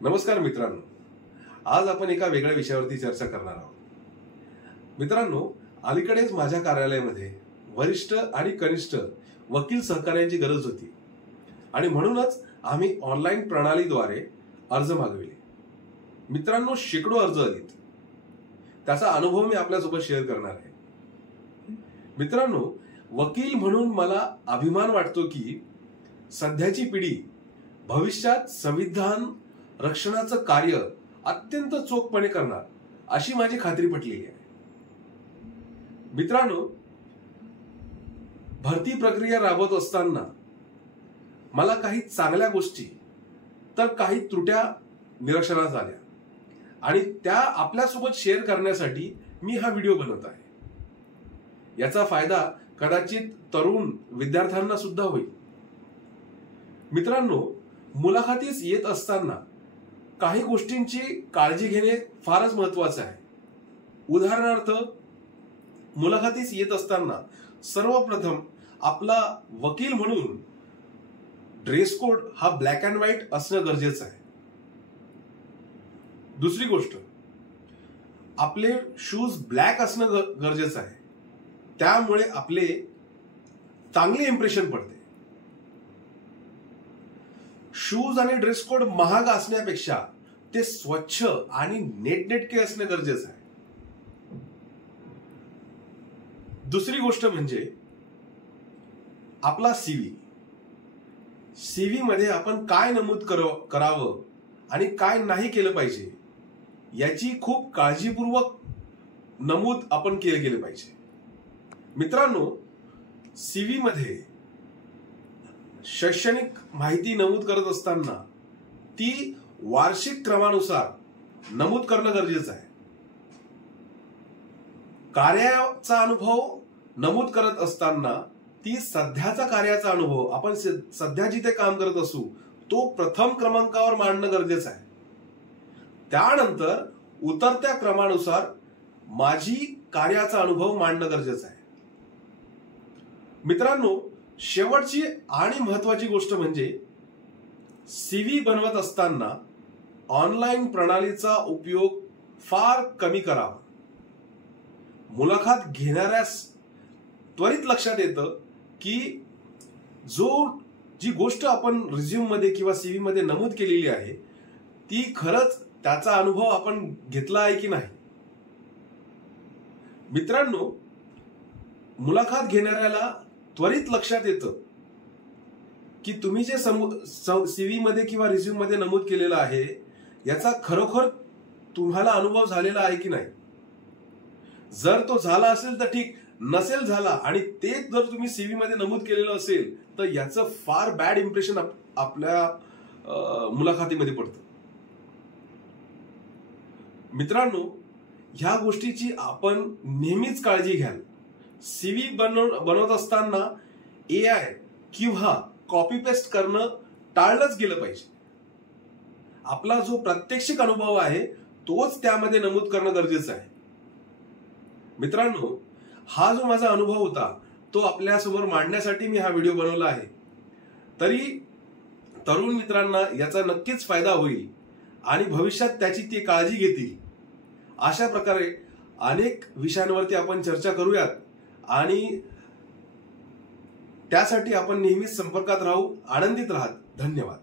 नमस्कार मित्रांनो, आज आपण एका वेगळ्या विषयावरती चर्चा करणार आहोत। मित्रांनो, अलीकडेच माझ्या कार्यालयामध्ये वरिष्ठ आणि कनिष्ठ वकील सहकार्यांची गरज होती आणि म्हणूनच आम्ही ऑनलाईन प्रणालीद्वारे अर्ज मागविले। मित्रांनो, शेकडो अर्ज आलेत। त्याचा अनुभव मी आपल्यासोबत शेअर करणार आहे। मित्रांनो, वकील म्हणून मला अभिमान वाटतो की सध्याची पिढी भविष्यात संविधान रक्षणाचं कार्य अत्यंत चोखपणे करणार अशी माझी खात्री पटलेली आहे। मित्रांनो, भरती प्रक्रिया राबवत असताना मला काही चांगल्या गोष्टी तर काही त्रुट्या निदर्शनास आल्या आणि त्या आपल्यासोबत शेअर करण्यासाठी मी हा व्हिडिओ बनवत आहे। याचा फायदा कदाचित तरुण विद्यार्थ्यांना सुद्धा होईल। मित्रांनो, मुलाखतीस येत असताना काही गोष्टींची काळजी घेणे फारच महत्त्वाचे आहे। उदाहरणार्थ, मुलाखतीस येत असताना सर्वप्रथम आपला वकील म्हणून ड्रेस कोड हा ब्लॅक अँड व्हाईट असणं गरजेचं आहे। दुसरी गोष्ट, आपले शूज ब्लॅक असणं गरजेचं आहे, त्यामुळे आपले चांगले इम्प्रेशन पडते। शूज आणि ड्रेस कोड महाग असण्यापेक्षा ते स्वच्छ आणि नेटनेटके असणे गरजेचं आहे। दुसरी गोष्ट म्हणजे आपला सीव्ही मध्ये आपण काय नमूद करावं आणि काय नाही केलं पाहिजे याची खूप काळजीपूर्वक नमूद आपण केले पाहिजे। मित्रांनो, सीव्ही मध्ये शैक्षणिक माहिती नमूद करत असताना ती वार्षिक क्रमानुसार नमूद करणं गरजेचं आहे। कार्याचा अनुभव नमूद करत असताना ती सध्याचा कार्याचा अनुभव, आपण सध्या जिथे काम करत असू तो प्रथम क्रमांकावर मांडणं गरजेचं आहे। त्यानंतर उतरत्या क्रमानुसार माझी कार्याचा अनुभव मांडणं गरजेचं आहे। मित्रांनो, शेवटची आणि महत्वाची गोष्ट म्हणजे सीव्ही बनवत असताना ऑनलाईन प्रणालीचा उपयोग फार कमी करावा। मुलाखत घेणाऱ्यास त्वरित लक्षात येतं की जी गोष्ट आपण रिझ्यूम मध्ये किंवा सीव्ही मध्ये नमूद केलेली आहे ती खरंच त्याचा अनुभव आपण घेतला आहे की नाही। मित्रांनो, मुलाखत घेणाऱ्याला त्वरित लक्षात येतं की तुम्ही जे सीव्ही मध्ये किंवा रिझ्यूम मध्ये नमूद केलेलं आहे याचा खरोखर तुम्हाला अनुभव झालेला आहे की नाही। जर तो झाला असेल तर ठीक, नसेल झाला आणि ते जर तुम्ही सीव्ही मध्ये नमूद केलेलं असेल तर याचं फार बॅड इम्प्रेशन आपल्या मुलाखतीमध्ये पडतं। मित्रांनो, ह्या गोष्टीची आपण नेहमीच काळजी घ्याल। सीव्ही बनवत असताना एआय किंवा कॉपी पेस्ट करणं टाळलंच गेलं पाहिजे। आपला जो प्रात्यक्षिक अनुभव आहे तोच त्यामध्ये नमूद करणं गरजेचं आहे। मित्रांनो, हा जो माझा अनुभव होता तो आपल्यासमोर मांडण्यासाठी मी हा व्हिडिओ बनवला आहे। तरी तरुण मित्रांना याचा नक्कीच फायदा होईल आणि भविष्यात त्याची ती काळजी घेतील। अशा प्रकारे अनेक विषयांवरती आपण चर्चा करूयात आणि त्यासाठी आपण नेहमीच संपर्कात राहू। आनंदित राहा। धन्यवाद।